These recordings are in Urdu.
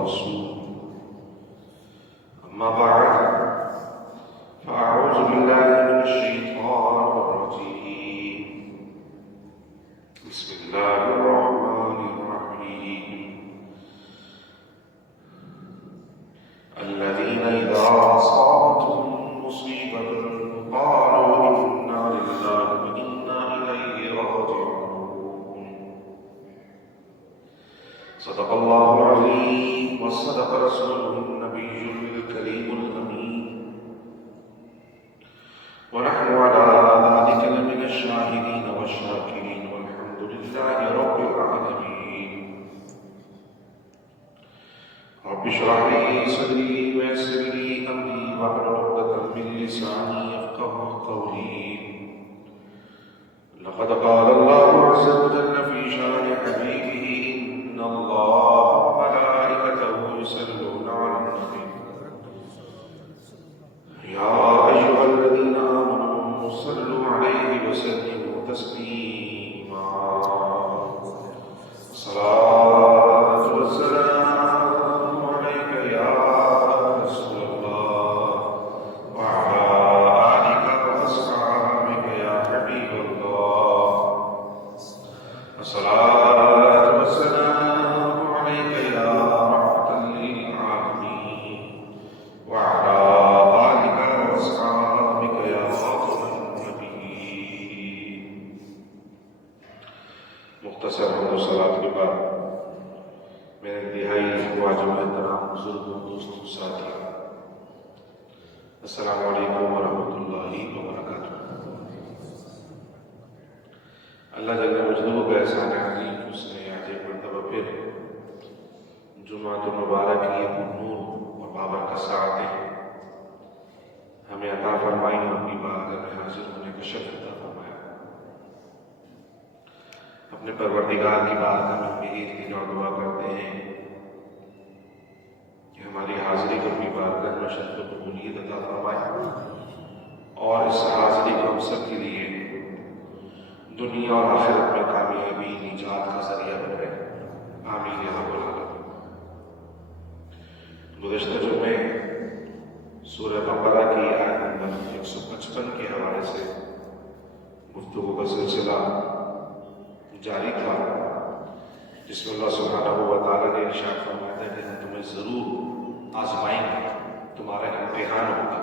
والرسول أما بعد فأعوذ بالله من الشيطان الرجيم بسم الله الرحمن الرحيم الذين إذا أصابتهم مصيبة قالوا إنا لله وإنا إليه راجعون صدق الله العظيم وصدق رسوله النبي الكريم الأمين ونحن على ذلك لمن الشاهدين والشاكرين والحمد لله رب العالمين رب اشرح لي صدري ويسر لي أمري واحلل عقدة من لساني يفقهوا قولي لقد قال الله عز وجل في شان حبيبه إن الله وملائكته يصلون على النبي يا أيها الذين آمنوا صلوا عليه وسلموا تسليما صلاة والسلام عليك يا رسول الله وعلى آلك وأصحابك يا حبيب الله الصلاة والسلام عليك يا رحمة للعالمين وعلى آلك وأصحابك يا خاتم النبيين. مختصر حمد و صلاۃ کے بعد میرے انتہائی واجب احترام بزرگوں دوستوں ساتھیوں السلام علیکم ورحمۃ اللہ وبرکاتہ. اللہ جل مجدہ کا احسان عظیم کہ اس نے آج ایک مرتبہ پھر جمعۃ المبارک کی نور اور بابرکت ساعتیں ہمیں عطا فرمائی اور اپنی بارگاہ میں حاضر ہونے کا شرف عطا فرمایا. اپنے پروردگار کی بارگاہ میں ہم یہی التجا اور دعا کرتے ہیں کہ ہماری حاضری کو اپنی بارگاہ میں شرف و قبولیت عطا فرمائے اور اس حاضری کو ہم سب کے لیے دنیا اور آخرت میں کامیابی نجات کا ذریعہ بنے. آمین یا رب العالمین. گزشتہ جمعے سورہ بقرہ کی آیت نمبر 155 کے حوالے سے گفتگو کا سلسلہ جاری تھا جس میں اللہ سبحانہ و تعالیٰ نے ارشاد فرمایا تھا کہ ہم تمہیں ضرور آزمائیں گے، تمہارا امتحان ہوگا.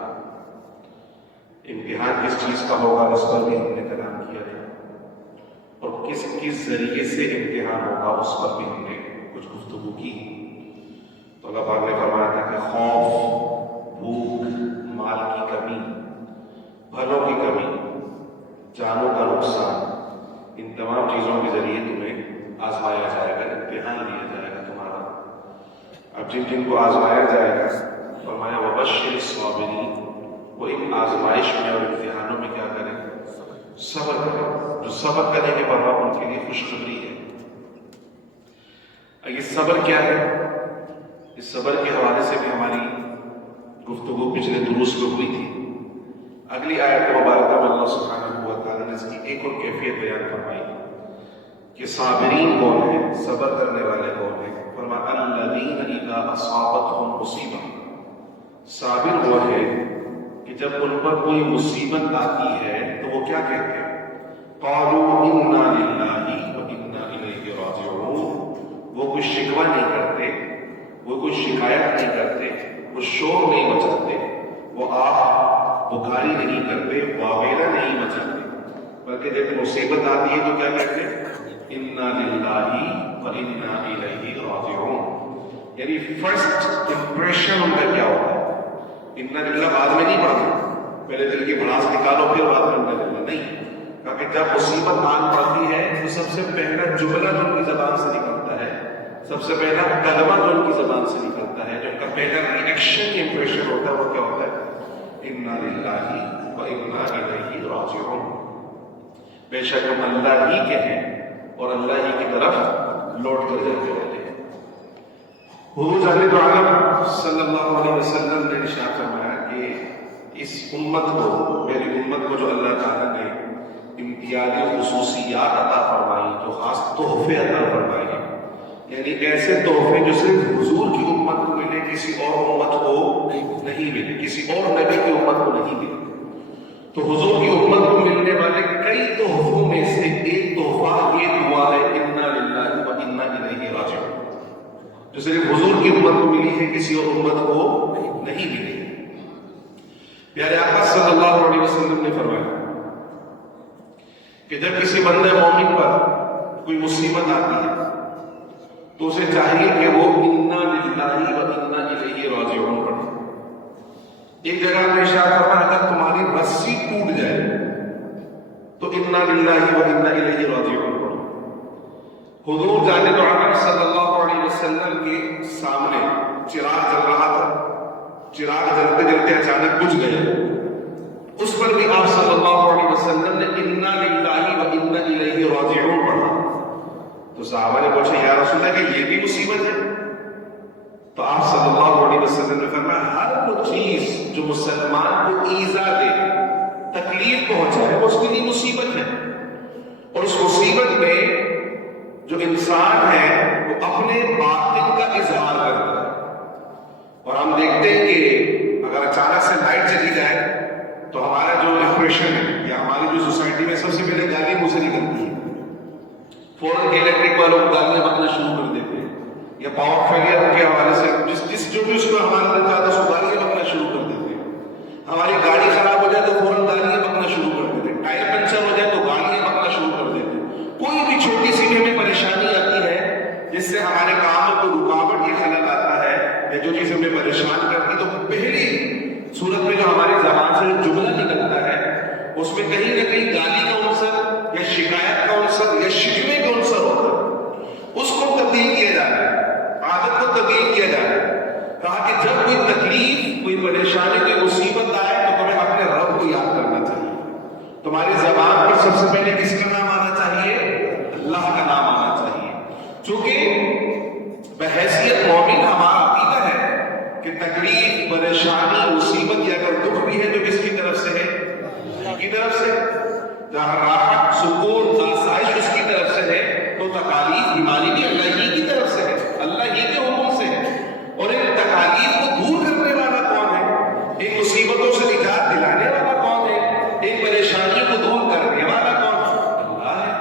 امتحان کس چیز کا ہوگا اس پر بھی ہم نے کلام کیا تھا اور کس ذریعے سے امتحان ہوگا اس پر بھی ہم نے کچھ گفتگو کی. تو اللہ پاک نے فرمایا تھا کہ خوف، بھوک، مال کی کمی، پھلوں کی کمی، جانوں کا نقصان، ان تمام چیزوں کے ذریعے تمہیں آزمایا جائے گا، امتحان لیا جائے گا تمہارا. اب جن جن کو آزمایا جائے گا فرمایا وبشر الصابرین، وہ ان آزمائش میں اور امتحانوں میں کیا کریں؟ صبر کریں. جو صبر کریں گے بابا ان کے لیے خوشخبری ہے. یہ صبر کیا ہے؟ اس صبر کے حوالے سے بھی ہماری گفتگو پچھلے دروس میں ہوئی تھی. اگلی آیت مبارکہ میں اللہ سبحانہ و تعالیٰ نے اس کی ایک اور کیفیت بیان فرمائی کہ صابرین کون ہیں، صبر کرنے والے کون ہیں. فرمایا الذین اذا اصابتهم مصیبہ، صابر وہ ہے کہ جب ان پر کوئی مصیبت آتی ہے تو وہ کیا کہتے ہیں؟ قالوا انا للہ وانا الیہ راجعون. وہ کوئی شکوہ نہیں کرتے، وہ کوئی شکایت نہیں کرتے، وہ شور نہیں مچاتے، وہ بکاری نہیں کرتے، واویلا نہیں مچاتے، بلکہ جب مصیبت آتی ہے تو کیا کہتے ہیں؟ انا للہ وانا الیہ راجعون. یعنی فرسٹ امپریشن ان کا کیا ہوتا ہے؟ انا للہ بعد میں نہیں پڑھنا، پہلے دل کی بھڑاس نکالو پھر بعد میں انا للہ نہیں. کیونکہ جب مصیبت آن پڑتی ہے تو سب سے پہلا جملہ جو ان کی زبان سے نکلتا ہے، سب سے پہلا کلمہ جو ان کی زبان سے نکلتا ہے، جو ان کا پہلا ریئیکشن امپریشن ہوتا ہے، وہ کیا ہوتا ہے؟ انا للہ وانا الیہ راجعون. بے شک ہم اللہ ہی کے ہیں اور اللہ ہی کی طرف لوٹ کر جانے والے ہیں. حضور صلی اللہ علیہ وسلم نے ارشاد فرمایا کہ اس امت کو، میری امت کو جو اللہ تعالیٰ نے امتیازی خصوصیات عطا فرمائی، جو خاص تحفے عطا فرمائے ہیں، یعنی ایسے تحفے جو صرف حضور کی امت کسی اور امت کو نہیں ملے، کسی اور نبی کی امت کو نہیں ملے۔ تو حضور کی امت کو ملنے والے کئی تحفوں میں سے ایک تحفہ یہ دعا ہے انا للہ و انا الیہ راجعون، جو صرف حضور کی امت کو ملی ہے، کسی اور امت کو نہیں ملی۔ پیارے آقا صلی اللہ علیہ وسلم نے فرمایا کہ جب کسی بندہ مومن پر کوئی مصیبت آتی ہے تو اسے چاہیے کہ وہ انا للہ و انا الیہ راجعون پڑھے۔ ایک جگہ میں ارشاد فرمایا اگر تمہاری رسی ٹوٹ جائے تو انا للہ و انا الیہ راجعون پڑھو۔ حضور جانب عالم صلی اللہ علیہ وسلم کے سامنے چراغ جل رہا تھا، چراغ جلتے جلتے اچانک بجھ گیا، اس پر بھی آپ صلی اللہ علیہ وسلم نے انا للہ و انا الیہ راجعون پڑھا۔ تو صحابہ نے پوچھا یا رسول اللہ کہ یہ بھی مصیبت ہے؟ تو آپ صلی اللہ علیہ وسلم نے فرمایا ہر وہ چیز جو مسلمان کو ایذا دے، تکلیف پہنچائے، اس کے لیے مصیبت ہے، اور اس مصیبت میں جو انسان ہے وہ اپنے باطن کا اظہار کرتا ہے۔ اور ہم دیکھتے ہیں کہ اگر اچانک سے لائٹ چلی جائے تو ہمارا جو امپریشن ہے یا ہماری جو سوسائٹی میں سب سے پہلے گالی منہ سے نکلتی ہے، فوراً کے الیکٹرک والوں کو گالیاں بکنا شروع کر دیتے ہیں، یا پاور فیلئر کے حوالے سے جس جو بھی اس میں ہمارا دل چاہتا ہے اس کو گالیاں بکنا شروع کر دیتے ہیں۔ ہماری گاڑی خراب ہو جائے تو فوراً گالیاں بکنا شروع کر دیتے ہیں، ٹائر پنچر ہو جائے تو گالیاں بکنا شروع کر دیتے ہیں۔ کوئی بھی چھوٹی سی بھی ہمیں پریشانی آتی ہے جس سے ہمارے کام میں کوئی رکاوٹ یا خلل آتا ہے یا جو چیز ہمیں پریشان کرتی تو پہلی صورت میں جو ہماری زبان سے جملہ نکلتا ہے اس میں کہیں نہ کہیں گالی کا عنصر یا شکایت کا عنصر یا شکوے کا عنصر ہوتا ہے۔ اس کو تبدیل کیا جا رہا ہے، عادت کو تبدیل کیا جا رہا ہے۔ کہا کہ جب کوئی تکلیف، کوئی پریشانی، کوئی مصیبت آئے تو تمہیں اپنے رب کو یاد کرنا چاہیے۔ تمہاری زبان پر سب سے پہلے کس کا نام آنا چاہیے؟ اللہ کا نام آنا چاہیے، چونکہ بحیثیت مومن ہمارا عقیدہ ہے کہ تکلیف، پریشانی، مصیبت یا اگر دکھ بھی ہے تو کس کی طرف سے ہے؟ اللہ کی طرف سے۔ جہاں راحت، سکون، آسائش اس کی طرف سے ہے تو تکالیف بیماری بھی اللہ ہی کی طرف سے ہے، اللہ ہی کے حکم سے ہے۔ اور ان تکالیف کو دور کرنے والا کون ہے؟ ان مصیبتوں سے نجات دلانے والا کون ہے؟ ان پریشانیوں کو دور کرنے والا کون ہے؟ اللہ ہے۔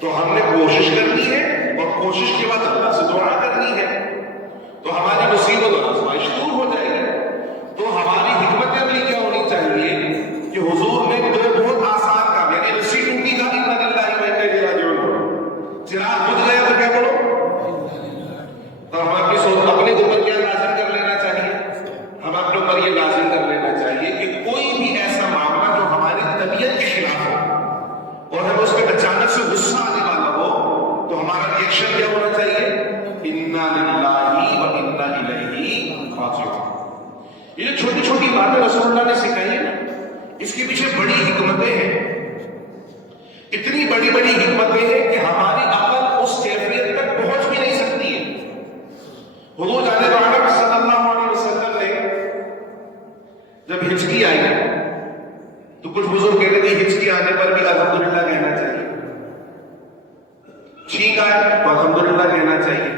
تو ہم نے کوشش کرنی ہے اور کوشش کے بعد اللہ سے دعا کرنی ہے تو ہماری مصیبت اور آزمائش دور ہو جائے گی۔ تو ہماری حکمت عملی کیا ہونی چاہیے کہ حضور نے دو بہت آسان کام، یعنی رسی ٹوٹی کا انا للہ و انا الیہ راجعون پڑھو، چراغ بجھ گیا تو کیا کرو؟ تو ہم اپنے اوپر کیا لازم کر لینا چاہیے؟ ہم اپنے اوپر یہ لازم کر لینا چاہیے کہ کوئی بھی ایسا معاملہ جو ہماری طبیعت کے خلاف ہو اور ہمیں اس پہ اچانک سے غصہ آنے والا ہو تو ہمارا ریئیکشن کیا ہونا چاہیے؟ انا للہ و انا الیہ راجعون۔ یہ جو چھوٹی چھوٹی باتیں رسول اللہ نے سکھائی ہیں نا، اس کے پیچھے بڑی حکمتیں ہیں، اتنی بڑی بڑی حکمتیں ہیں کہ ہماری عقل اس کیفیت تک پہنچ بھی نہیں سکتی ہے۔ حضور جانب عالم صلی اللہ علیہ وسلم نے جب ہچکی آئی تو کچھ بزرگ کہتے تھے ہچکی آنے پر بھی الحمدللہ کہنا چاہیے، چھینک آئے تو الحمدللہ کہنا چاہیے۔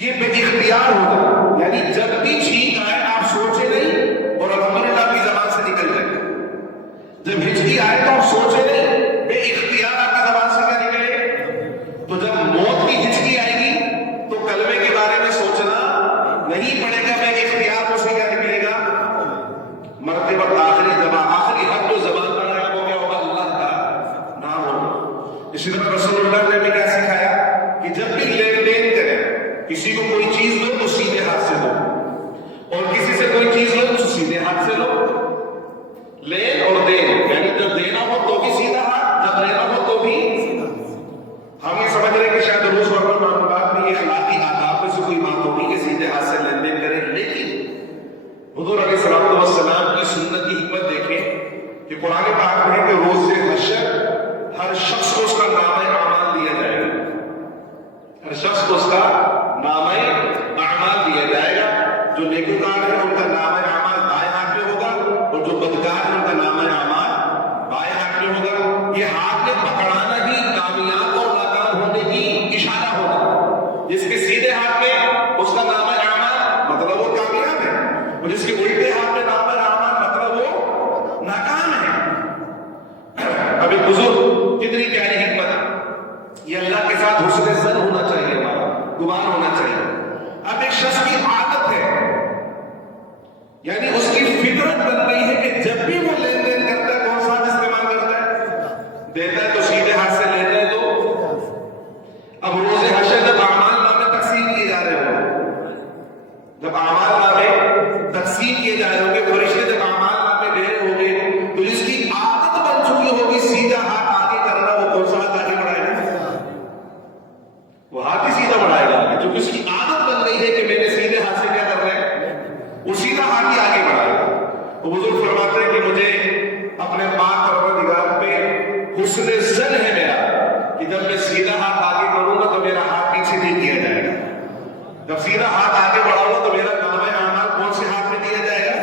یہ بے اختیار ہوتا، یعنی جب بھی چھینک آئے آپ سوچے نہیں اور الحمدللہ آپ کی زبان سے نکل جائے۔ جب ہچکی آئے تو آپ سوچے نہیں، بے اختیار آپ کی زبان سے کیا نکلے۔ تو جب موت کی ہچکی آئے گی تو کلمے کے بارے میں سوچنا نہیں پڑے گا، بے اختیار اس سے کیا نکلے گا؟ مرتے وقت آخری زبان، آخری حق جو زبان پر آیا وہ کیا ہوگا؟ اللہ کا نام ہوگا۔ اسی طرح رسول اللہ نے ہمیں کیا سکھایا کہ جب بھی لین دین کریں، کسی کو کوئی چیز دو تو سیدھے ہاتھ سے دو، اور کسی سے کوئی چیز لو تو سیدھے ہاتھ سے لو۔ لین اور دین، یعنی جب دینا ہو تو بھی سیدھا ہاتھ، جب لینا ہو تو بھی۔ ہم یہ سمجھ رہے ہیں کہ شاید روز مرہ معاملات میں یہ اخلاقی آداب میں سے کوئی بات ہوگی کہ سیدھے ہاتھ سے لین دین کریں، لیکن حضور علیہ الصلوۃ والسلام کی سنت کی حکمت دیکھیں کہ قرآن پاک میں ہے کہ روز حشر ہر شخص کو اس کا نامہ اعمال دیا جائے گا، ہر شخص کو اس کا نامہ اعمال دیا جائے گا۔ جو نیکوکار ہے ان کا نامہ اعمال دائیں ہاتھ میں ہوگا اور جو بدکار ہے ان کا نامہ اعمال بائیں ہاتھ میں ہوگا۔ یہ ہاتھ میں پکڑانا ہی کامیاب اور ناکام ہونے کی اشارہ ہوگا۔ جس کے سیدھے ہاتھ میں اس کا نامہ اعمال ہونا چاہیے. اب ایک شخص کی عادت ہے، یعنی اس کی فطرت بن گئی ہے کہ جب بھی وہ لین دین کرتا ہے کون سا استعمال کرتا ہے؟ دیتا ہے تو سیدھے ہاتھ سے لیتا ہے. تو اب روز حشر جب اعمال نامے تقسیم کیے جا رہے ہوں، جب اعمال نامے تقسیم کیے جا رہے ہوں گے، فرشتے جب اعمال نامے دے رہے ہوں گے، تو جس کی عادت بن چکی ہوگی سیدھا ہاتھ آگے کرنا، وہ کون سا ہاتھ آگے بڑھائے گا؟ وہ ہاتھ ہی سیدھا بڑھائے گا، کیونکہ اس کی عادت بن گئی ہے کہ میں نے سیدھے ہاتھ سے کیا کرنا ہے، وہ سیدھا ہاتھ ہی آگے بڑھائے گا. تو بزرگ فرماتے ہیں کہ مجھے اپنے پاک پروردگار پہ حسن ظن ہے میرا کہ جب میں سیدھا ہاتھ آگے کروں گا تو میرا ہاتھ پیچھے نہیں کیا جائے گا. جب سیدھا ہاتھ آگے بڑھاؤں گا تو میرا نامہ اعمال کون سے ہاتھ میں دیا جائے گا؟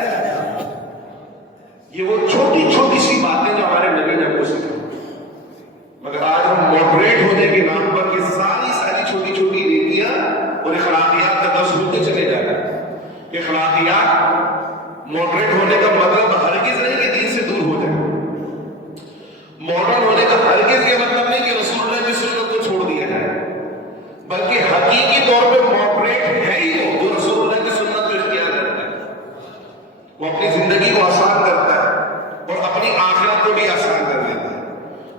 یہ وہ چھوٹی چھوٹی سی باتیں جو ہمارے نبی نے ہم کو سکھائی، مگر آج ہم ماڈریٹ ہونے کے نام پر یہ ساری چھوٹی چھوٹی نیکیاں اور اخلاقیات کا درس ہوتے چلے جا رہے ہیں. اخلاقیات ماڈریٹ ہونے کا مطلب ہرگز نہیں کہ دین سے دور ہو جائے. ماڈرن ہونے کا ہرگز یہ مطلب نہیں کہ رسول اللہ کی سنت کو چھوڑ دیا جائے، بلکہ حقیقی طور پہ ماڈریٹ ہے ہی وہ جو رسول اللہ کی سنت کو اختیار کرتا ہے. وہ اپنی زندگی کو آسان کرتا ہے اور اپنی آخرت کو بھی آسان کر دیتا ہے.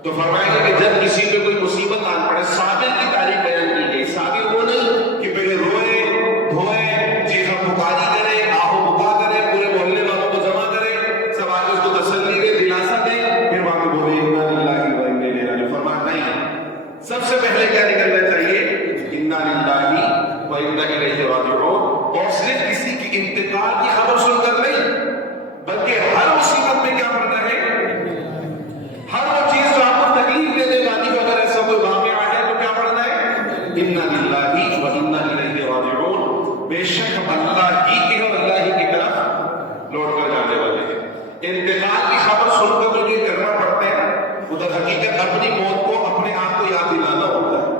تو فرمائیں گے کہ جب کسی پہ کوئی مصیبت آن پڑے، صابر کی تعریف بیان کی گئی. صابر وہ نہیں کہ پہلے روئے دھوئے چیخا پکاری کرے، آہو بکا کرے، پورے محلے والوں کو جمع کرے، سب آگے اس کو تسلی دے، دلاسا دے، پھر وہاں پہ بولے انا للہ و انا الیہ راجعون. فرمایا نہیں، سب سے پہلے کیا نکلنا چاہیے؟ انا للہ و انا الیہ راجعون. اور صرف کسی کی انتقال کی خبر سن کر نہیں، بلکہ ہر مصیبت میں کیا پڑھنا ہے، ہر وہ چیز جو آپ کو تکلیف دینے والی ہو، اگر ایسا کوئی واقعہ ہے تو کیا پڑھنا ہے؟ انا للہ و انا الیہ راجعون. بے شک ہم اللہ ہی کے اور اللہ ہی کی طرف لوٹ کر جانے والے ہیں. انتقال کی خبر سن کر جو یہ کرنا پڑتا ہے، ادھر حقیقت اپنی موت کو اپنے آپ کو یاد دلانا ہوتا ہے.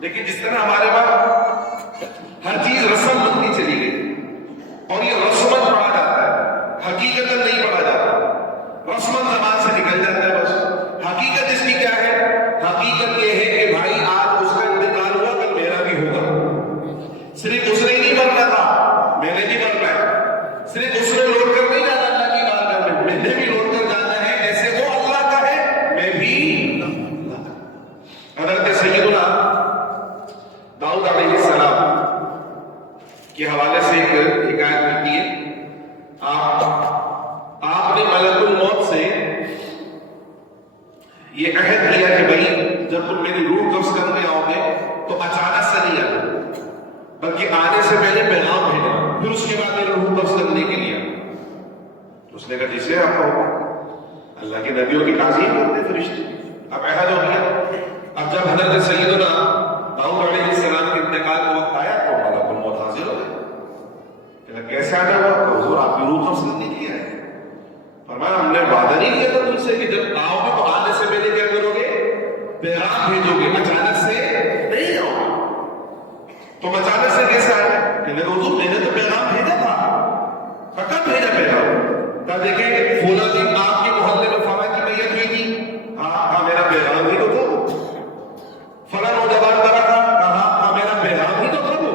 لیکن جس طرح ہمارے وہاں ہر چیز رسم بنتی چلی گئی اور یہ رسمت پڑھا جاتا ہے، حقیقت نہیں پڑھا جاتا، رسمت زبان سے نکل جاتا ہے بس. حقیقت اس کی کیا ہے؟ حقیقت یہ ہے کہ بھائی آج اس کا انتقال ہوا، کل میرا بھی ہوگا. صرف اس نے نہیں مرنا تھا، میں نے بھی مرنا ہے. صرف اس نے لوٹ کر نہیں جانا اللہ کی بارگاہ میں نے بھی لوٹ کر جانا ہے. ایسے وہ اللہ کا ہے، میں بھی اللہ کا. حضرت سیدنا داؤد علیہ السلام کے حوالے سے ایک حکایت ملتی ہے. آپ نے ملک الموت سے یہ عہد کیا کہ بھائی جب تم میری روح قبض کرنے آؤ گے تو اچانک سے نہیں آنا، بلکہ آنے سے پہلے پیغام بھیجنا، پھر اس کے بعد میری روح قبض کرنے کے لیے آنا. اس نے کہا جسے آپ کو اللہ کے نبیوں کی تعظیم کرتے فرشتے. اب عہد ہو گیا. اب جب حضرت سیدنا داؤد علیہ السلام کے انتقال کا وقت آیا تو ملک الموت حاضر ہو گئے. کیسے آنا ہوا؟ کہ حضور آپ کی روح قبض کرنے کی ہے. فرمایا ہم نے وعدہ نہیں کیا تھا تم سے کہ جب آؤ گے تو آنے سے پہلے کیا کرو گے؟ پیغام بھیجو گے، اچانک سے نہیں آؤ گے. تم اچانک سے کیسے آئے؟ کہ حضور میں نے تو پیغام بھیجا تھا. کب بھیجا پیغام؟ کہا دیکھیں فلاں دن آپ کے محلے میں فلاں کی میت ہوئی تھی. ہاں میرا پیغام ہی تو تھا. فلاں نوجوان کرا تھا. کہا میرا پیغام ہی تو تھا. وہ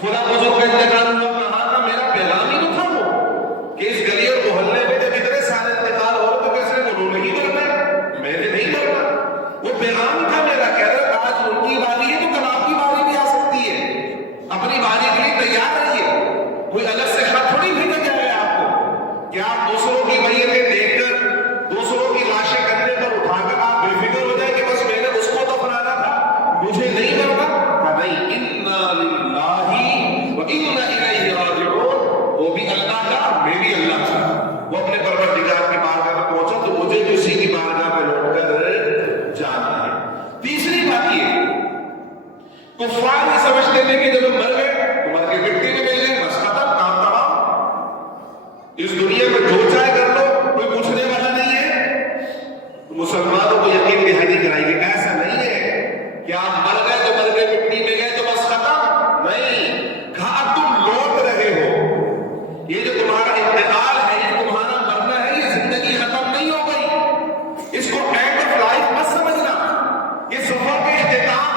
فلاں بزرگ کا انتقال ہوا. کہا میرا پیغام ہی تو تھا. وہ کہ اس گلی اور محلے میں جب اتنے سارے انتقال ہو تو کیسے انہوں نے ہی مرنا، میں نے نہیں مرنا. وہ پیغام تھا میرا. کہہ رہا آج ان کی باری ہے تو کل آپ کی باری بھی آ سکتی ہے. اپنی باری کے لیے تیار رہیے. کوئی الگ سے خط تھوڑی بھیجا جائے گا آپ کو کہ آپ دوسروں کی میتیں دیکھ کر، دوسروں کی لاشیں کندھے پر اٹھا کر آپ بے فکر ہو جائے کہ بس میں نے اس کو دفنانا تھا، مجھے نہیں مرنا. نہیں، انا للہ و انا الیہ راجعون. وہ بھی اللہ کا، میں بھی اللہ کا. وہ اپنے پروردگار کی بارگاہ میں پہنچا تو مجھے بھی اسی کی بارگاہ میں لوٹ کر جانا ہے. تیسری بات یہ کفار یہ سمجھتے تھے کہ جب ہم مر گئے تو مر کے مٹی میں مل گئے، بس ختم، کام تمام. اس دنیا میں جو چاہے کر لو، کوئی پوچھنے والا نہیں ہے. مسلمانوں کو یقین دہانی کرائی گئی. ایسا نہیں ہے کہ آپ مر گئے تو مر گئے، مٹی میں گئے تو بس ختم. نہیں، کہا تم لوٹ رہے ہو. یہ جو تمہارا انتقال ہے، یہ تمہارا مرنا ہے، یہ زندگی ختم نہیں ہو گئی. اس کو اینڈ آف لائف مت سمجھنا. یہ سفر کا اختتام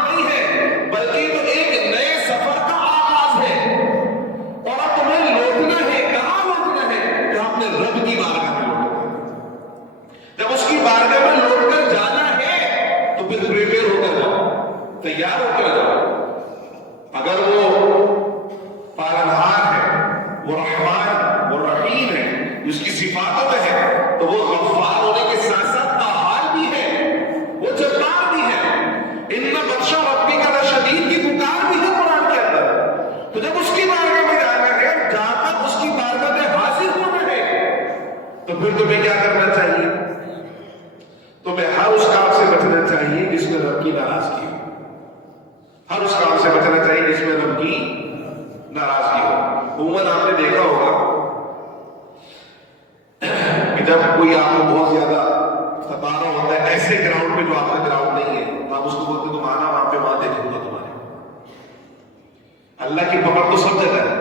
تیار ہو کر جاؤ. اگر وہ پالنہار ہے، وہ رحمان، وہ رحیم ہے، اس کی صفاتوں میں ہے، تو وہ غفار ہونے کے ساتھ ساتھ قہار بھی ہے، وہ جبار بھی ہے. ان بطش ربک لشدید کی پکار بھی ہے قرآن کے اندر. تو جب اس کی بارگاہ میں جانا ہے، جا کر اس کی بارگاہ میں حاضر ہونا ہے، تو پھر تمہیں کیا کرنا چاہیے؟ تمہیں ہر اس کام سے بچنا چاہیے جس میں رب کی ناراضگی ہو. ہر اس کام سے بچنا چاہیے جس میں رب کی ناراضگی ہو. عموماً آپ نے دیکھا ہوگا کہ جب کوئی آپ کو بہت زیادہ ستا رہا ہوتا ہے ایسے گراؤنڈ پہ جو آپ کا گراؤنڈ نہیں ہے، تو آپ اس کو بولتے تم آنا وہاں پہ، وہاں دیکھوں گا تمہارے. اللہ کی پکڑ تو سب جگہ ہے،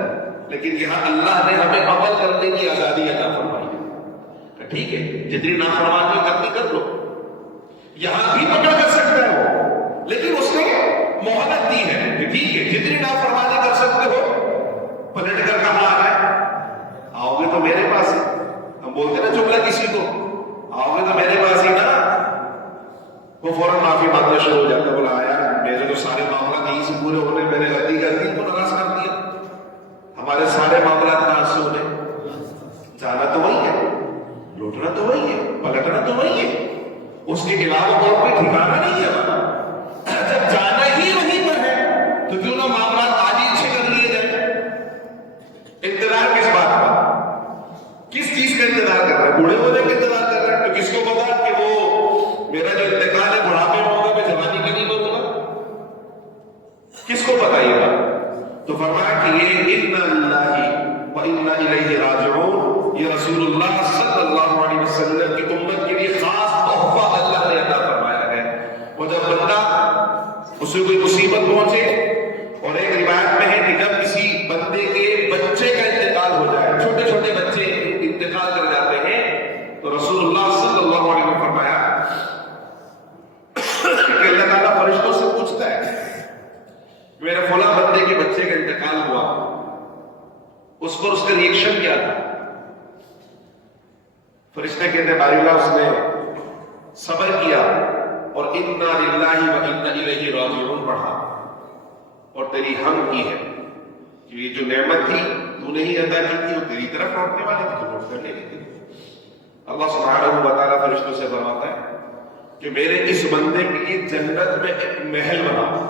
لیکن یہاں اللہ نے ہمیں عمل کرنے کی آزادی عطا فرمائی ہے. ٹھیک ہے، جتنی نافرمانی کرنی کر لو. یہاں بھی پکڑ کر سکتا ہے وہ، لیکن اس نے مہلت دی ہے کہ ٹھیک ہے جتنی نافرمانی کر سکتے ہو. پلٹ کر کہاں آنا ہے؟ آؤ گے تو میرے پاس ہی. ہم بولتے نا جملہ کسی کو، آؤ گے تو میرے پاس ہی نا، وہ فوراً معافی مانگنا شروع ہو جاتا ہے. بولا یار میرے تو سارے معاملات یہیں سے پورے ہونے، میں نے غلطی کر دی، تو ناراض کر دیا. ہمارے سارے معاملات کہاں سے ہونے؟ جانا تو وہی ہے، لوٹنا تو وہی ہے، پلٹنا تو وہی ہے، اس کے علاوہ اور کوئی ٹھکانا نہیں ہے ہمارا. جب جانا ہی وہیں پر ہے تو کیوں نہ معاملات آج ہی اچھے کر لیے جائیں. انتظار کس بات کا؟ کس چیز کا انتظار کر رہا ہے؟ بوڑھے ہونے کا انتظار کر رہا ہے؟ تو کس کو پتا کہ وہ میرا جو انتقال ہے بڑھاپے میں ہوگا، میں جوانی میں نہیں مروں گا؟ کس کو پتا یہ بات؟ تو فرمایا کہ یہ انا للہ و انا الیہ راجعون، یہ رسول اللہ صلی اللہ علیہ وسلم کی امت کے لیے خاص تحفہ اللہ نے عطا فرمایا ہے. اور جب بندہ اسے کوئی مصیبت پہنچے، اور ایک روایت میں ہے کہ جب کسی بندے کے بچے کا انتقال ہو جائے، چھوٹے چھوٹے بچے انتقال کر جاتے ہیں، تو رسول اللہ صلی اللہ علیہ وسلم نے فرمایا کہ اللہ تعالیٰ فرشتوں سے پوچھتا ہے کہ میرے فلاں بندے کے بچے کا انتقال ہوا، اس پر اس کا ریئیکشن کیا تھا؟ فرشتے کہتے ہیں باری اللہ اس نے صبر کیا اور انا للہ و انا الیہ راجعون پڑھا اور تیری حمد کی ہے کہ یہ جو نعمت تھی تو نے ہی عطا کی تھی، وہ تیری طرف لوٹنے والی تھی، تو لوٹ کر لے لی تھی. اللہ سبحانہ و تعالیٰ فرشتوں سے فرماتا ہے کہ میرے اس بندے کے لیے جنت میں ایک محل بناؤ،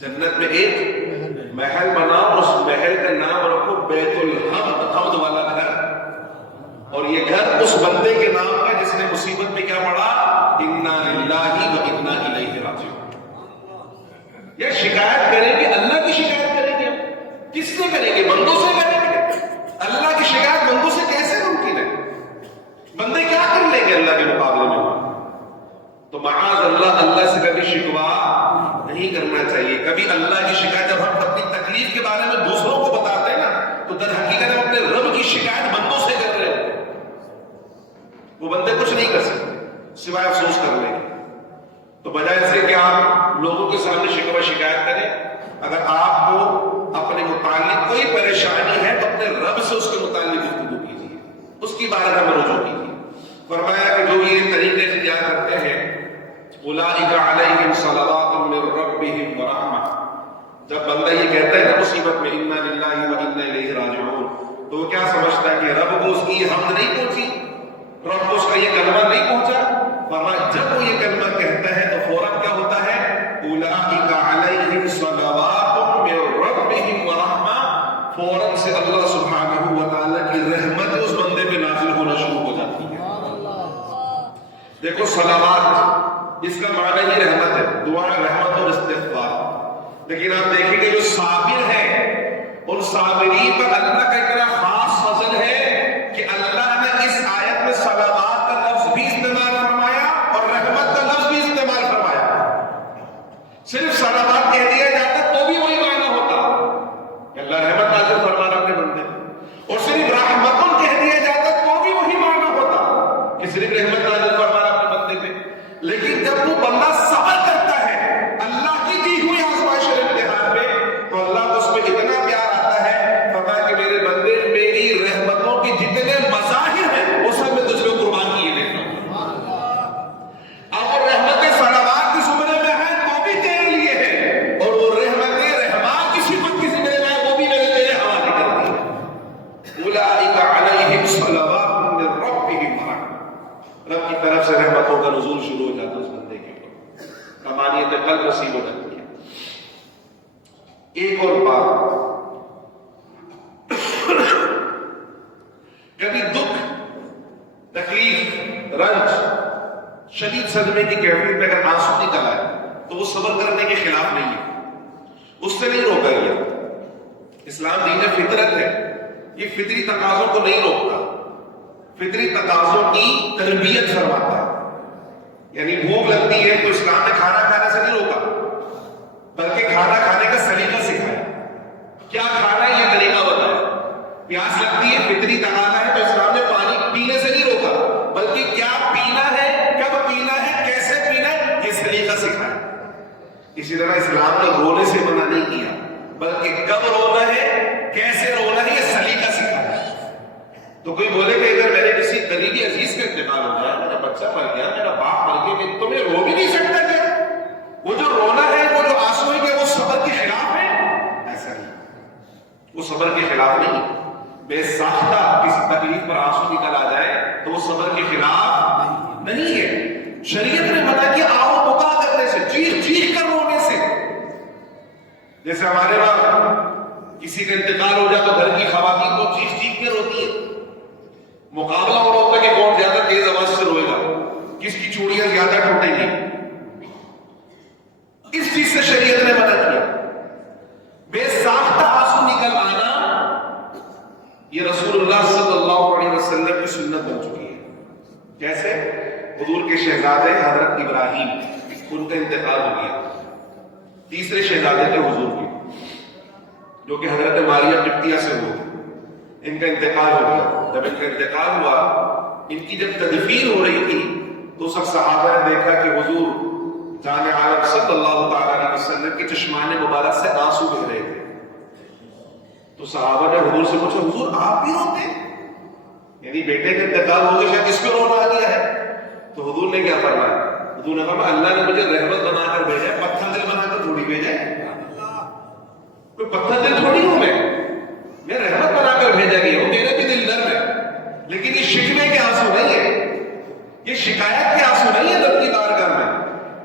جنت میں ایک محل بناؤ، اس محل کا نام رکھو بیت الحمد، حمد والا گھر. اور یہ گھر اس بندے کے نام کا جس نے مصیبت میں کیا پڑھا؟ انا للہ و انا الیہ راجعون. یہ شکایت کریں گے، اللہ کی شکایت کریں گے، کس سے کریں گے؟ بندوں سے کریں گے. اللہ کی شکایت بندوں سے کیسے ممکن ہے؟ بندے کیا کر لیں گے اللہ کے مقابلے میں؟ تو معاذ اللہ، اللہ سے کبھی شکوا نہیں کرنا چاہیے. کبھی اللہ کی شکایت، جب ہم اپنی تکلیف کے بارے میں دوسروں کو بتاتے ہیں نا، تو در حقیقت ہم اپنے رب کی شکایت بندوں سے کر رہے ہیں. وہ بندے کچھ نہیں کر سکتے سوائے افسوس کرنے کے. تو بجائے اس کے کہ آپ لوگوں کے سامنے شکوہ شکایت کریں، اگر آپ کو اپنے متعلق کوئی پریشانی ہے تو اپنے رب سے اس کے متعلق گفتگو کیجیے، اس کی بارگاہ میں رجوع کیجیے. فرمایا کہ جو یہ طریقے اختیار کرتے ہیں اولئک علیہم صلوات من ربہم ورحمہ. جب بندہ یہ کہتا ہے نا مصیبت میں انا للہ و انا الیہ راجعون، تو وہ کیا سمجھتا ہے کہ رب کو اس کی یہ حمد نہیں پہنچی، رب کو اس کا یہ کلمہ نہیں پہنچا. فرمایا جب وہ یہ کلمہ کہتا ہے تو فوراً کیا ہوتا ہے؟ اولئک علیہم صلوات من ربہم ورحمہ. فوراً سے اللہ سبحانہ و تعالیٰ کی رحمت اس بندے پہ نازل ہونا شروع ہو جاتی ہے. دیکھو صلوات اس کا معنی ہی رحمت ہے، دعا رحمت اور استغفار. لیکن آپ دیکھیں گے جو صابر ہیں ان صابرین پر اللہ کا اتنا خاص فضل ہے کہ اللہ نے اس آیت میں صلوات کا لفظ بھی استعمال فرمایا اور رحمت کا لفظ بھی استعمال فرمایا. صرف صلوات کہہ دیا جاتا تو بھی وہی معنی ہوتا کہ اللہ رحمت نازل فرما رہا اپنے بندے پہ، اور صرف رحمتن کہہ دیا جاتا تو بھی وہی معنی ہوتا کہ صرف رحمت نازل فرما رہا اپنے بندے پہ. لیکن جب وہ بندہ صبر کرتا ہے اللہ کی دی ہوئی آزمائش اور امتحان میں، تو اللہ کو اس پہ اتنا پیار آتا ہے، فرمایا کہ میرے بندے میری رحمتوں کے جتنے مظاہر ہیں وہ سب میں تجھ کو قربان کیے دیتا ہوں. اب وہ رحمت صلوات کی زمرے میں ہے تو بھی ایک اور بات، کبھی دکھ، تکلیف، رنج، شدید صدمے کی کیفیت میں اگر آنسو نکل آئے تو وہ صبر کرنے کے خلاف نہیں ہے، اس سے نہیں روکا گیا۔ اسلام دین فطرت ہے، یہ فطری تقاضوں کو نہیں روکتا، فطری تقاضوں کی تربیت فرماتا ہے۔ یعنی بھوک لگتی ہے تو اسلام نے کھانا کھانے سے نہیں روکا، بلکہ کھانا کھانے کا سلیقہ سکھایا، کیا کھانا ہے یہ طریقہ بتایا۔ پیاس لگتی ہے، فطری تقاضا ہے، تو اسلام نے پانی پینے سے نہیں روکا، بلکہ کیا پینا ہے، کب پینا ہے، کیسے پینا ہے، یہ سلیقہ سکھایا۔ اسی طرح اسلام نے رونے سے منع نہیں کیا، بلکہ کب رونا ہے، کیسے رونا ہے، یہ سلیقہ سکھایا۔ تو کوئی بولے کہ اگر میرے کسی قریبی عزیز کا انتقال ہو گیا، میرا بچہ مر گیا، میرا باپ مر گیا، تو میں رو بھی نہیں سکتا کیا؟ وہ جو رونا ہے، وہ جو آنسو ہے، کہ وہ صبر کے خلاف ہے؟ ایسا نہیں، وہ صبر کے خلاف نہیں۔ بے ساختہ کسی تکلیف پر آنسو نکل آ جائے تو وہ صبر کے خلاف نہیں ہے۔ شریعت نے منع کیا آہو بکا کرنے سے، چیخ چیخ کر رونے سے۔ جیسے ہمارے وہاں کسی کا انتقال ہو جائے تو گھر کی خواتین کو چیخ چیخ کے روتی ہے، مقابلہ اور ہوتا ہے کہ کون زیادہ تیز آواز سے روئے گا، کس کی چوڑیاں زیادہ ٹوٹیں گی۔ اس چیز سے شریعت نے منع کیا۔ بے ساختہ آنسو نکل آنا یہ رسول اللہ صلی اللہ علیہ وسلم کی سنت بن چکی ہے۔ کیسے؟ حضور کے شہزادے حضرت ابراہیم، ان کا انتقال ہو گیا، تیسرے شہزادے تھے حضور کے، جو کہ حضرت ماریہ قبطیہ سے ہوئے، ان کا انتقال ہو گیا۔ جب ان کا انتقال ہوا، ان کی جب تدفین ہو رہی تھی تو سب صحابہ نے دیکھا کہ حضور جان عالم صلی اللہ تعالی علیہ وسلم کے چشمان مبارک سے آنسو بہ رہے تھے۔ تو صحابہ نے حضور سے پوچھا، حضور آپ بھی روتے؟ یعنی بیٹے کا انتقال ہو گیا، شاید اس پہ رونا آ گیا ہے۔ تو حضور نے کیا فرمایا؟ حضور نے فرمایا اللہ نے مجھے رحمت بنا کر بھیجا ہے، پتھر دل بنا کر تھوڑی بھیجا ہے، کوئی پتھر دل تھوڑی ہوں میں رحمت بنا کر بھیجا گیا ہوں، میرے بھی دل نرم ہے۔ لیکن یہ شکوے کے آنسو نہیں ہے، یہ شکایت کے آنسو نہیں ہے رب کی بارگاہ میں،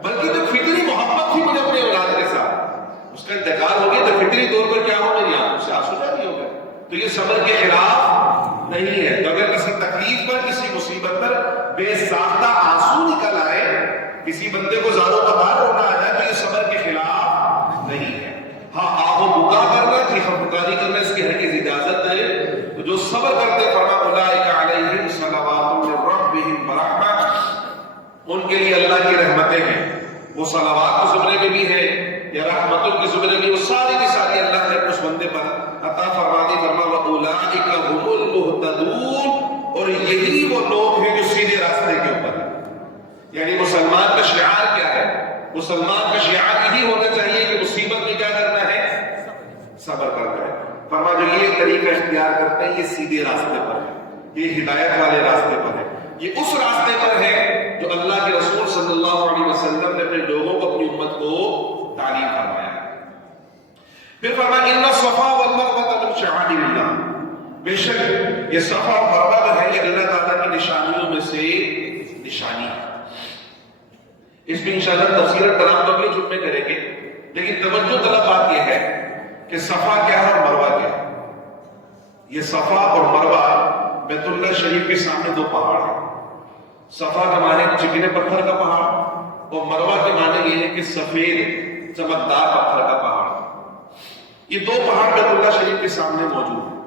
بلکہ جو فطری محبت تھی مجھے اپنے اولاد کے ساتھ، اس کا انتقال ہو گیا تو فطری طور پر کیا ہو، میری آنکھوں سے آنسو جاری ہو گئے۔ تو یہ صبر کے خلاف نہیں ہے۔ تو اگر کسی تکلیف پر، کسی مصیبت پر بے ساختہ آنسو نکل آئے، کسی بندے کو زارو قطار رونا آ جائے، تو یہ صبر کے خلاف نہیں ہے۔ ہاں آہو بکا کرنا، چیخا پکاری کرنا، اس کی ہرگز اجازت ہے۔ تو جو صبر کرتے فرما اولئک علیہم صلوات من ربہم ورحمہ، ان کے لیے اللہ کی رحمتیں ہیں، وہ صلوات کے زمرے میں بھی ہے یا رحمتوں کے زمرے میں، وہ ساری کی ساری اللہ نے اس بندے پر عطا فرما دی۔ فرما اولئک هم المہتدون، اور یہی وہ لوگ ہیں جو سیدھے راستے کے اوپر ہیں۔ یعنی مسلمان کا شعار کیا ہے؟ مسلمان کا شعار یہی ہونا چاہیے کہ مصیبت میں کیا کرنا ہے؟ صبر کرنا ہے۔ فرما جو یہ طریقہ اختیار کرتے ہیں یہ سیدھے راستے پر ہے، یہ ہدایت والے راستے پر ہے، یہ اس راستے پر ہے جو اللہ کے رسول صلی اللہ علیہ وسلم نے اپنے لوگوں کو، اپنی امت کو تعلیم فرمایا۔ پھر فرمایا ان الصفا والمروہ من شعائر اللہ، بے شک یہ صفا اور مروہ جو ہے یہ اللہ تعالیٰ کی نشانیوں میں سے نشانی ہے۔ اس میں انشاءاللہ تفسیر کلام تو اگلے جمعے کریں گے، لیکن توجہ طلب بات یہ ہے کہ صفا کیا ہے اور مروہ کیا ہے۔ یہ صفا اور مروہ بیت اللہ شریف کے سامنے دو پہاڑ ہیں۔ صفا کا معنی چکنے پتھر کا پہاڑ، اور مروہ کے معنی یہ ہے کہ سفید چمکدار پتھر کا پہاڑ۔ یہ دو پہاڑ بیت اللہ شریف کے سامنے موجود ہیں۔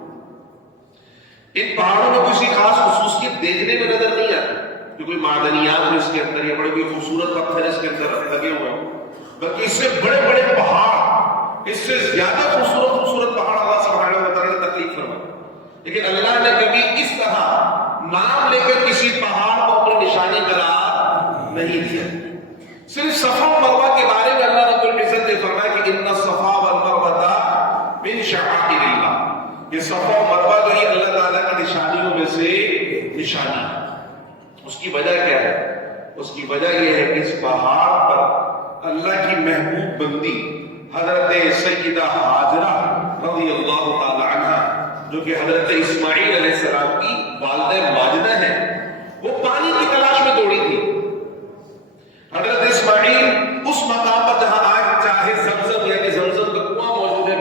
ان پہاڑوں میں کسی خاص خصوصیت دیکھنے میں نظر نہیں آتی کہ کوئی معدنیات ہیں اس کے اندر یا بڑے کوئی خوبصورت پتھر اس کے اندر لگے ہوئے ہیں، بلکہ اس سے بڑے بڑے پہاڑ، اس سے زیادہ خوبصورت پہاڑ اللہ سبحانہ و تعالیٰ نے تکلیف فرمایا۔ لیکن اللہ نے کبھی اس طرح نام لے کر کسی پہاڑ کو اپنی نشانی قرار نہیں دیا۔ صرف صفا و مروہ کے بارے میں اللہ رب العزت نے فرمایا کہ ان الصفا والمروہ من شعائر اللہ، یہ صفا و مروہ جو ہے اللہ تعالیٰ کی نشانیوں میں سے نشانی ہے۔ اس کی وجہ کیا ہے؟ اس کی وجہ یہ ہے کہ اس پہاڑ پر اللہ کی محبوب بندی حضرت سیدہ ہاجرہ رضی اللہ تعالی عنہ، جو کہ حضرت اسماعیل علیہ السلام کی والدہ ماجدہ ہے، وہ پانی کی تلاش میں دوڑی تھی۔ حضرت اسماعیل اس مقام پر جہاں آج چاہے زمزم یعنی زمزم کا کنواں موجود ہے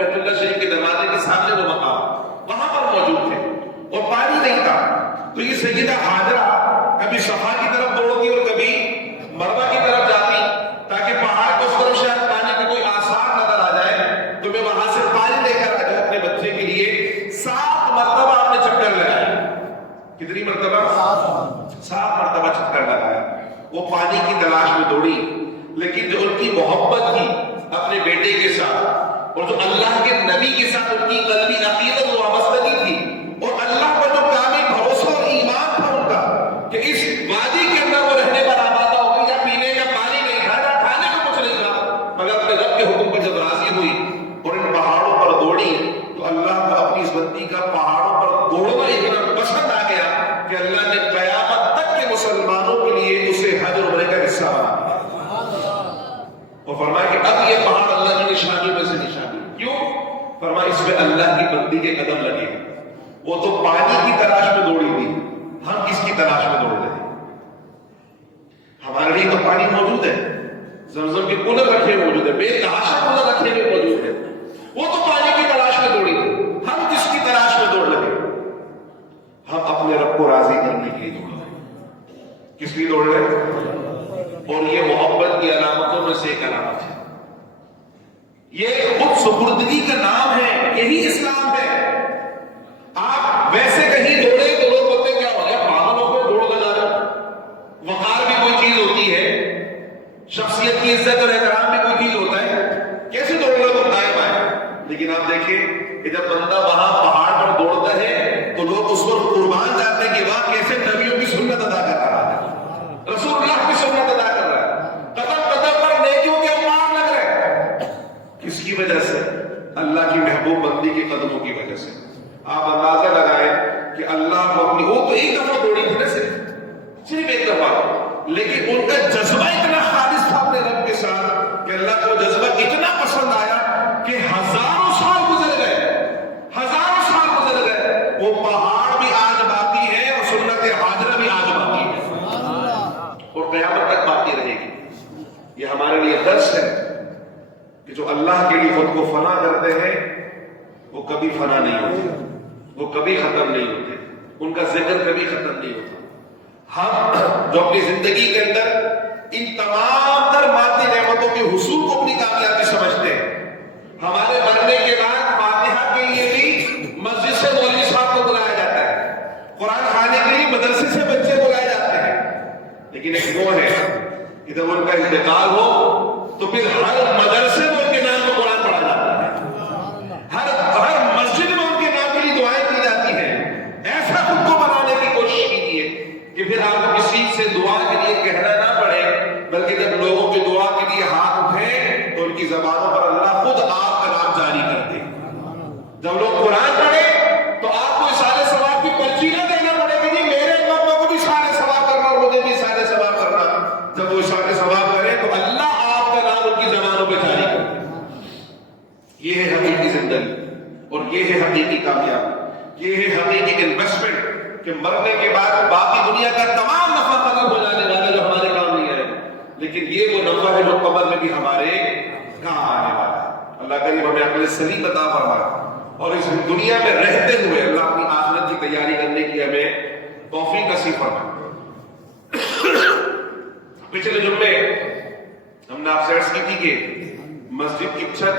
دوڑی، لیکن جو ان کی محبت تھی اپنے بیٹے کے ساتھ اور جو اللہ کے نبی کے ساتھ ان کی قلبی عقیدت و وابستگی تھی اور اللہ پر جو کامل بھروسہ اور ایمان تھا ان کا کہ اس وادی کے اندر وہ رہنے پر آبادہ ہو گئی، یا پینے کا پانی نہیں تھا، یا کھانے کا کچھ نہیں تھا، مگر اپنے رب کے حکم پر جب راضی ہوئی اور ان پہاڑوں پر دوڑی تو اللہ کو اپنی اس بندی کا پہاڑوں پر دوڑنا اتنا پسند آ گیا کہ اللہ نے قیامت تک کے مسلمانوں کے لیے اسے حج اور عمرے کا حصہ بنا دیا اور فرمایا کہ اب یہ پہاڑ اللہ کی نشانیوں میں سے نشانی۔ کیوں؟ فرمایا اس میں اللہ کی بندی کے قدم لگے۔ وہ تو پانی کی تلاش میں دوڑی تھی، ہم کس کی تلاش میں دوڑ رہے ہیں؟ ہمارے لیے تو پانی موجود ہے، زمزم کے کنویں رکھے موجود ہے، بے تحاشا کنویں رکھے ہوئے موجود ہے، وہ تو پانی کی تلاش میں دوڑی تھی، ہم کس کی تلاش میں دوڑ لگے؟ ہم اپنے رب کو راضی کرنے کے لیے دوڑ رہے ہیں۔ کس لیے دوڑ رہے ہیں؟ اور یہ محبت کی علامتوں میں سے ایک علامت ہے، یہ خود سپردگی کا نام ہے، یہی اسلام ہے۔ آپ ویسے کہیں دوڑے تو لوگ بولتے کیا ہو گیا، پاگل ہو گئے، دوڑ لگا رہے۔ وقار بھی کوئی چیز ہوتی ہے، شخصیت کی عزت اور احترام بھی کوئی چیز ہوتا ہے، کیسے دوڑ رہے تو دائیں بائیں۔ لیکن آپ دیکھیں کہ جب بندہ وہاں پہاڑ پر دوڑتا ہے تو لوگ اس پر قربان جاتے ہیں کہ واہ کیسے نبیوں کی سنت ادا کر رہا ہے، رسول اللہ کی سنت ادا کر رہا ہے، قدم قدم پر نیکیوں کے امار لگ رہے ہیں۔ کس کی وجہ سے؟ اللہ کی محبوب بندی کے قدموں کی وجہ سے۔ آپ اندازہ لگائیں کہ اللہ کو اپنی، وہ تو ایک دفعہ دوڑی تھی نا، صرف ایک دفعہ، لیکن ان کا جذبہ اتنا خالص تھا اپنے رب کے ساتھ کہ اللہ کو جذبہ اتنا پسند آیا کہ ہزاروں سال گزر گئے، وہ پہاڑ بھی آج باقی ہے اور سنت حاجرہ بھی آج باقی ہے اور قیامت تک باقی رہے گی۔ یہ ہمارے لیے درس ہے کہ جو اللہ کے لیے خود کو فنا کرتے ہیں وہ کبھی فنا نہیں ہوتے، وہ کبھی ختم نہیں ہوتے، ان کا ذکر کبھی ختم نہیں ہوتا۔ ہم جو اپنی زندگی کے اندر ان تمام تر مادی نعمتوں کے حصول کو اپنی کامیابی سمجھتے ہیں، ہمارے مرنے کے بعد فاتحہ کے لیے بھی مسجد سے مولوی صاحب کو بلایا جاتا ہے، قرآن کھانے کے لیے مدرسے سے بچے بلائے جاتے ہیں، لیکن ایک وہ ہے کہ جب ان کا انتقال ہو تو پھر ہر مدرسے میں ان کے نام پر قرآن پڑھا جاتا ہے، ہر مسجد میں ان کے نام کے لیے دعائیں کی جاتی ہیں۔ ایسا خود کو بنانے کی کوشش کیجیے کہ پھر آپ کو کسی سے دعا کے لیے کہنا نہ پڑے، بلکہ جب لوگوں کی دعا کے لیے ہاتھ اٹھے تو ان کی زبانوں پر اللہ خود آپ کا نام جاری کر دے۔ جب لوگ قرآن پڑھے تو آپ کو سارے ثواب کی پرچی نہ دینا پڑے کہ جی میرے امت کو بھی سارے ثواب کرنا اور مجھے بھی سارے ثواب کرنا۔ جب وہ سارے ثواب کرے تو اللہ آپ کا نام ان کی زبانوں پہ جاری کر دے۔ یہ ہے حقیقی زندگی اور یہ ہے حقیقی کامیابی، یہ ہے حقیقی انویسٹمنٹ کہ مرنے کے بعد باقی دنیا کا تمام نفع ختم ہو جانے والا جو ہمارے کام نہیں آئے، لیکن یہ وہ نفع ہے جو قبر میں بھی ہمارے کام آنے والا ہے۔ اللہ کریم ہمیں عقل سلیم عطا فرمائے اور اس دنیا میں رہتے ہوئے اللہ اپنی آخرت کی تیاری کرنے کی ہمیں توفیق نصیب فرمائے۔ پچھلے جمعے ہم نے آپ سے عرض کی تھی کہ مسجد کی چھت